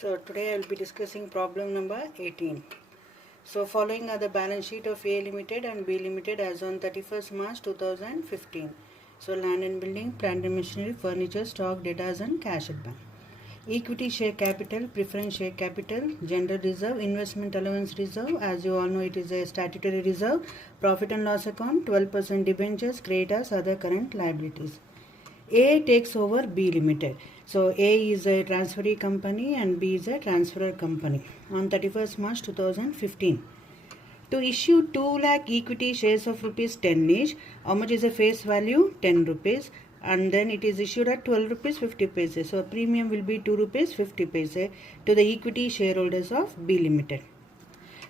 So today I will be discussing problem number 18. So following are the balance sheet of A Limited and B Limited as on 31st March 2015. So land and building, plant and machinery, furniture, stock, debtors and cash at bank. Equity share capital, preference share capital, general reserve, investment allowance reserve. As you all know, it is a statutory reserve. Profit and loss account, 12% debentures, creditors, other current liabilities. A takes over B Limited. So A is a transferee company and B is a transferor company on 31st March 2015. To issue 2 lakh equity shares of rupees 10 each, how much is the face value? 10 rupees, and then it is issued at 12 rupees 50 paise. So premium will be 2 rupees 50 paise to the equity shareholders of B Limited.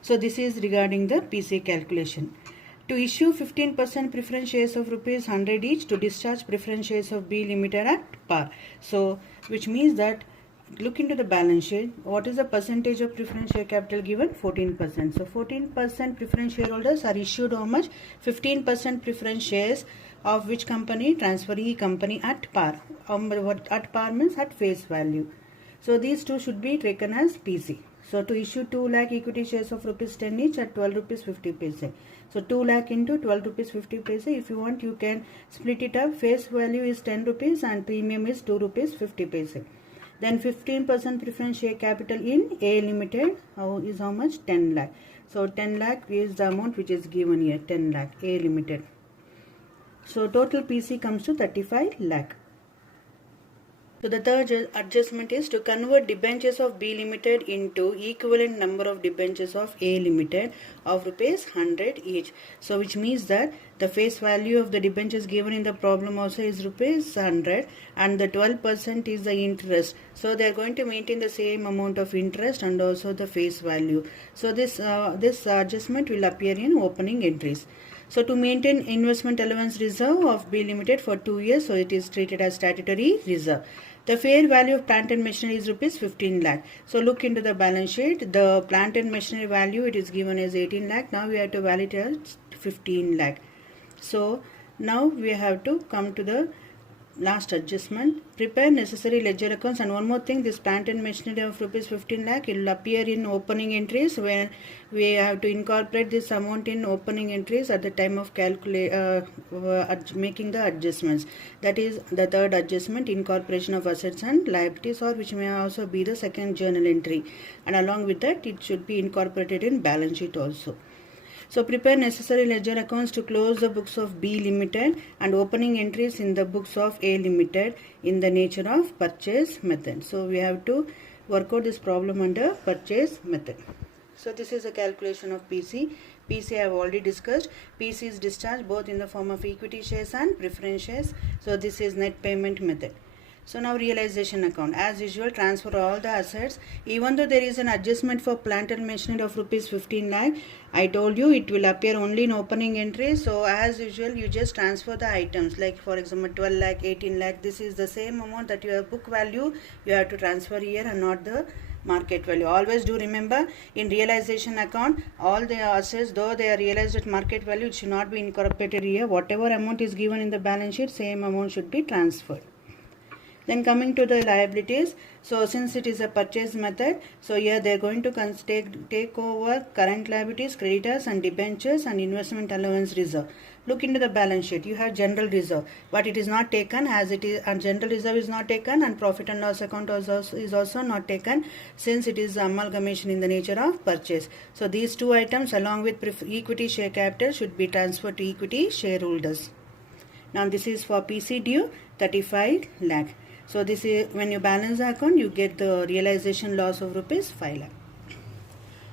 So this is regarding the PC calculation. To issue 15% preference shares of rupees 100 each to discharge preference shares of B Limited at par. So which means that look into the balance sheet. What is the percentage of preference share capital given? 14%. So 14% preference shareholders are issued how much? 15% preference shares of which company? Transferee company at par. What at par means at face value. So these two should be taken as PC. So to issue 2 lakh equity shares of rupees 10 each at 12 rupees 50 paise. So 2 lakh into 12 rupees 50 paise. If you want, you can split it up. Face value is 10 rupees and premium is 2 rupees 50 paise. Then 15% preference share capital in A Limited is how much? 10 lakh. So 10 lakh is the amount which is given here. 10 lakh A Limited. So total PC comes to 35 lakh. So the third adjustment is to convert debentures of B Limited into equivalent number of debentures of A Limited of rupees 100 each. So which means that the face value of the debentures given in the problem also is rupees 100 and the 12% is the interest. So they are going to maintain the same amount of interest and also the face value. So this adjustment will appear in opening entries. So to maintain investment allowance reserve of B Limited for 2 years, so it is treated as statutory reserve. The fair value of plant and machinery is rupees 15 lakh. So look into the balance sheet. The plant and machinery value, it is given as 18 lakh. Now we have to value it as 15 lakh. So now we have to come to the last adjustment. Prepare necessary ledger accounts, and one more thing, this plant and machinery of rupees 15 lakh, it will appear in opening entries when we have to incorporate this amount in opening entries at the time of making the adjustments. That is the third adjustment, incorporation of assets and liabilities, or which may also be the second journal entry, and along with that it should be incorporated in balance sheet also. So prepare necessary ledger accounts to close the books of B Limited and opening entries in the books of A Limited in the nature of purchase method. So we have to work out this problem under purchase method. So this is a calculation of PC. PC I have already discussed. PC is discharged both in the form of equity shares and preference shares. So this is net payment method. So now realization account. As usual, transfer all the assets. Even though there is an adjustment for plant and machinery of rupees 15 lakh, I told you it will appear only in opening entry. So as usual, you just transfer the items. Like for example, 12 lakh, 18 lakh. This is the same amount that your book value you have to transfer here and not the market value. Always do remember, in realization account, all the assets, though they are realized at market value, it should not be incorporated here. Whatever amount is given in the balance sheet, same amount should be transferred. Then coming to the liabilities, so since it is a purchase method, so here they are going to take over current liabilities, creditors and debentures and investment allowance reserve. Look into the balance sheet. You have general reserve, but it is not taken as it is, and general reserve is not taken, and profit and loss account is also not taken, since it is amalgamation in the nature of purchase. So these two items along with equity share capital should be transferred to equity shareholders. Now this is for PC due 35 lakh. So this is when you balance the account, you get the realization loss of rupees 5 lakh.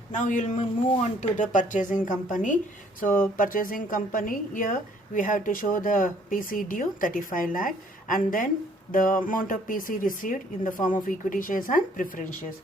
Now you will move on to the purchasing company. So purchasing company, here we have to show the PC due 35 lakh and then the amount of PC received in the form of equity shares and preference shares.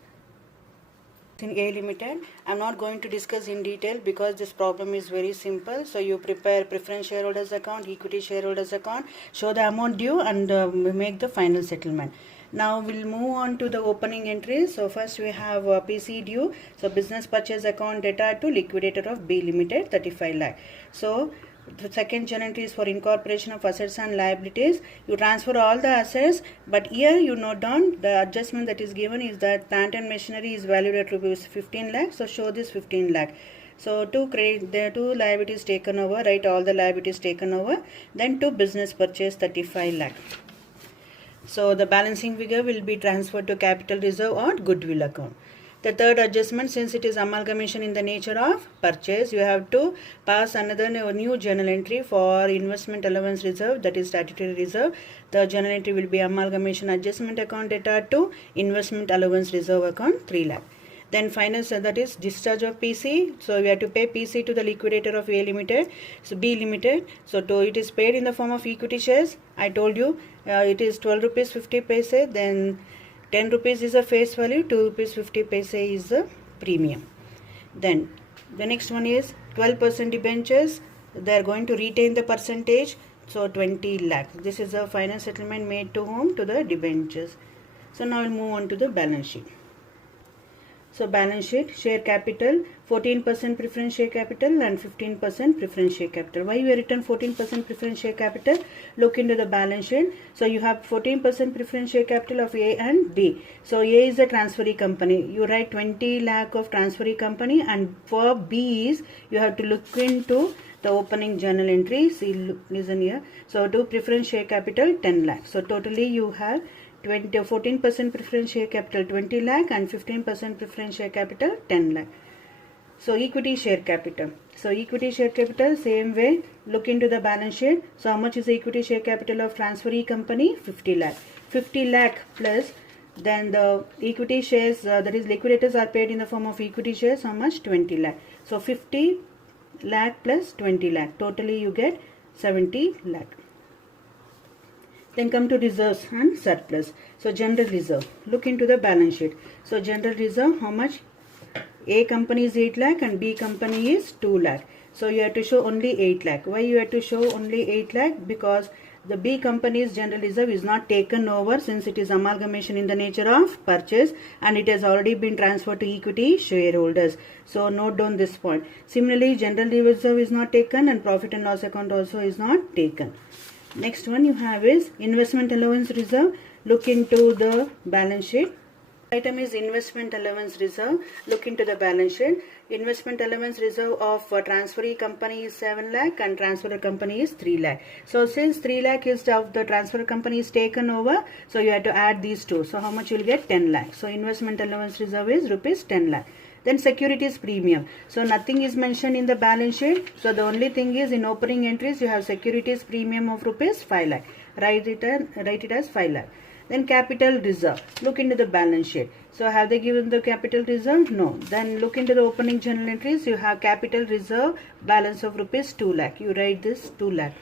In A Limited, I am not going to discuss in detail because this problem is very simple. So you prepare preference shareholders account, equity shareholders account, show the amount due and make the final settlement. Now we'll move on to the opening entries. So first we have PC due. So business purchase account debtor to liquidator of B Limited 35 lakh. So The second journal entry is for incorporation of assets and liabilities. You transfer all the assets, but here you note down the adjustment that is given is that plant and machinery is valued at rupees 15 lakh. So show this 15 lakh. So to credit, there are two liabilities taken over, write all the liabilities taken over. Then to business purchase 35 lakh. So the balancing figure will be transferred to capital reserve or goodwill account. The third adjustment, since it is amalgamation in the nature of purchase, you have to pass another new journal entry for investment allowance reserve, that is statutory reserve. The journal entry will be amalgamation adjustment account data to investment allowance reserve account 3 lakh. Then final, that is discharge of PC. So we have to pay PC to the liquidator of A Limited, so B Limited. So it is paid in the form of equity shares. I told you it is 12 rupees 50 paise. Then 10 rupees is a face value, 2 rupees 50 paise is the premium. Then the next one is 12% debentures. They are going to retain the percentage, so 20 lakhs. This is a final settlement made to whom? To the debentures. So now we'll move on to the balance sheet. So balance sheet, share capital, 14% preference share capital and 15% preference share capital. Why we have written 14% preference share capital? Look into the balance sheet. So you have 14% preference share capital of A and B. So A is a transferee company. You write 20 lakh of transferee company, and for B is you have to look into the opening journal entry. See, listen here. So to preference share capital 10 lakh. So totally you have 14% preference share capital 20 lakh and 15% preference share capital 10 lakh. So equity share capital. So equity share capital, same way, look into the balance sheet. So how much is the equity share capital of transferee company? 50 lakh. 50 lakh plus then the equity shares, that is liquidators are paid in the form of equity shares. How much? 20 lakh. So 50 lakh plus 20 lakh. Totally you get 70 lakh. Then come to reserves and surplus. So general reserve, look into the balance sheet. So general reserve, how much? A company is 8 lakh and B company is 2 lakh. So you have to show only 8 lakh. Why you have to show only 8 lakh? Because the B company's general reserve is not taken over, since it is amalgamation in the nature of purchase and it has already been transferred to equity shareholders. So note down this point. Similarly, general reserve is not taken and profit and loss account also is not taken. Next one you have is investment allowance reserve. Look into the balance sheet. Item is investment allowance reserve. Look into the balance sheet. Investment allowance reserve of transferee company is 7 lakh and transfer company is 3 lakh. So since 3 lakh is of the transfer company is taken over, so you have to add these two. So how much you will get? 10 lakh. So investment allowance reserve is rupees 10 lakh. Then securities premium. So nothing is mentioned in the balance sheet. So the only thing is in opening entries you have securities premium of rupees 5 lakh. Write it as 5 lakh. Then capital reserve. Look into the balance sheet. So have they given the capital reserve? No. Then look into the opening journal entries. You have capital reserve balance of rupees 2 lakh. You write this 2 lakh.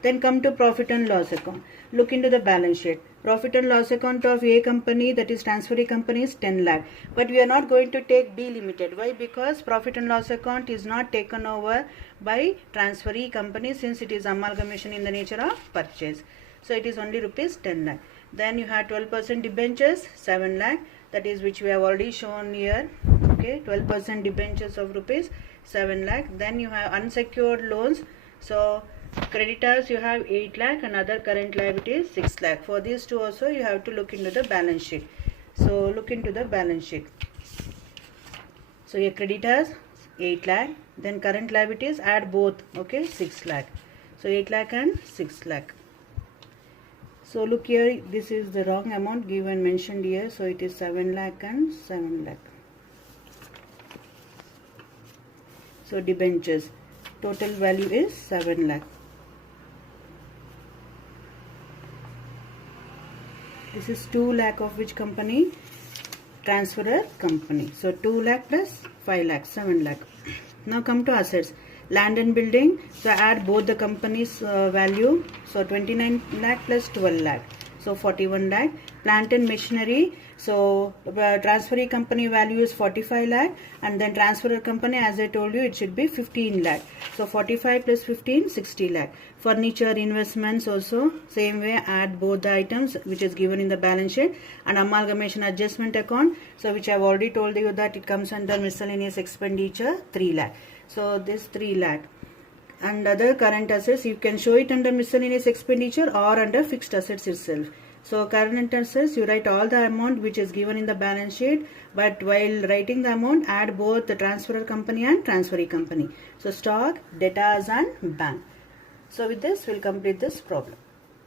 Then come to profit and loss account. Look into the balance sheet. Profit and loss account of A company, that is transferee company, is 10 lakh. But we are not going to take B Limited. Why? Because profit and loss account is not taken over by transferee company, since it is amalgamation in the nature of purchase. So it is only rupees 10 lakh. Then you have 12% debentures, 7 lakh. That is which we have already shown here. Okay, 12% debentures of rupees 7 lakh. Then you have unsecured loans. So creditors you have 8 lakh and other current liabilities 6 lakh. For these two also you have to look into the balance sheet. So look into the balance sheet. So your creditors 8 lakh, then current liabilities add both, okay, 6 lakh. So 8 lakh and 6 lakh. So look here, this is the wrong amount given mentioned here. So it is 7 lakh and 7 lakh. So debentures, total value is 7 lakh. This is 2 lakh of which company? Transferor company. So 2 lakh plus 5 lakh, 7 lakh. Now come to assets. Land and building. So add both the company's value. So 29 lakh plus 12 lakh. So 41 lakh. Plant and machinery. So transferee company value is 45 lakh and then transferor company, as I told you, it should be 15 lakh. So 45 plus 15, 60 lakh. Furniture investments also same way, add both the items which is given in the balance sheet. And amalgamation adjustment account, so which I have already told you that it comes under miscellaneous expenditure 3 lakh. So this 3 lakh. and other current assets, you can show it under miscellaneous expenditure or under fixed assets itself. So current assets, you write all the amount which is given in the balance sheet, but while writing the amount, add both the transferor company and transferee company. So stock, debtors and bank. So with this, we'll complete this problem.